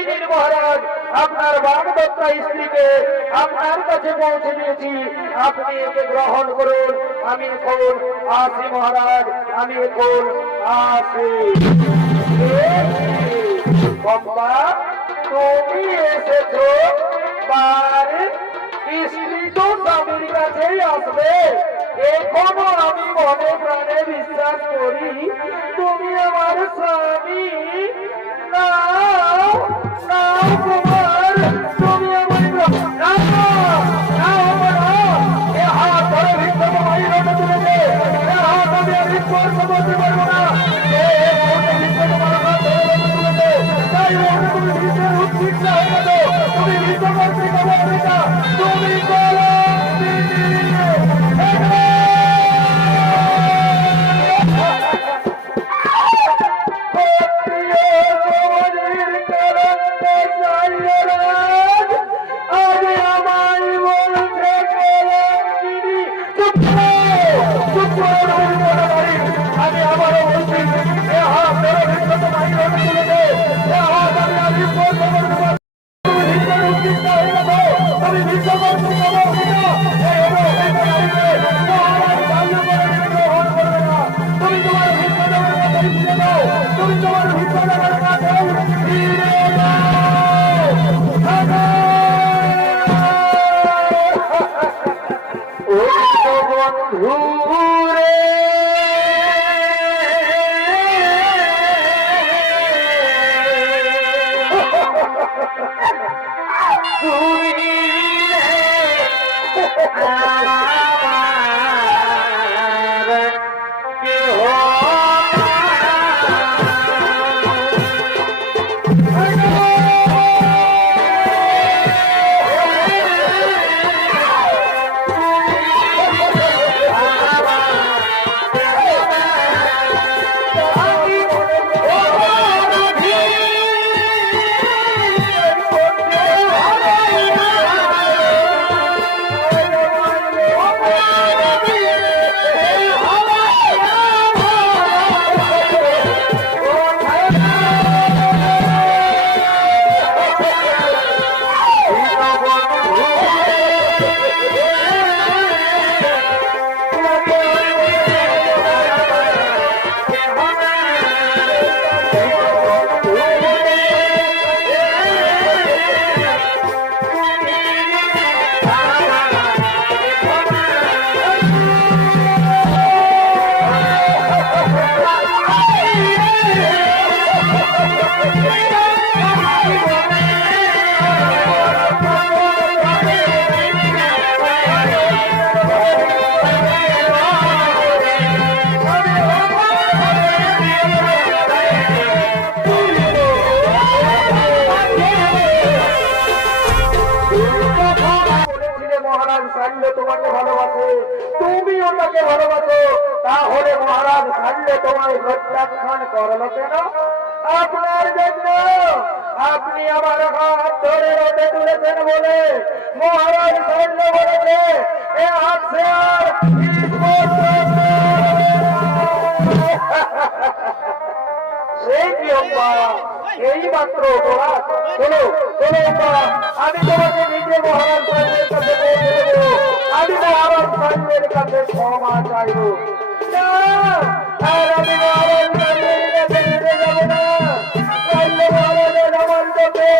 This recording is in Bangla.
এই দিন মহারাজ আপনার বাগদত্তা স্ত্রীকে আপনার কাছে পৌঁছে দিয়েছি, আপনি একে গ্রহণ করুন। আমি এখন আসি মহারাজ, আমি এখন আসি। বাবা তুমি এসেছো, বাড়ি স্ত্রী তো স্বামীর কাছেই আসবে। এখনো আমি মনে প্রাণে বিশ্বাস করি তুমি আমার স্বামী। নাও নাও কুমার, তুমি আমার করতে পারবো না। তুমি তোমাকে ভালোবাসে, তুমি ওটাকে ভালোবাসো, তাহলে মহারাজ ছাড়লে তোমায় প্রত্যাখ্যান করলো কেন? আপনার জন্য আপনি আমার হাত ধরে রোদে তুলেছেন বলে মহারাজ ছাড়লে বলেছে এ হাত আর সেই নিয়মটা এই মাত্র অপরাধ। চলো চলো, আমি তোমাকে নিজে মহারাজ সাহেবের কাছে পৌঁছে দেবো, আমি মহারাজ সাহেবের কাছে ক্ষমা চাইব। আর আমি মহারাজ সাহেবের কাছে যেতে যাবো না, মহারাজের আমার চোখে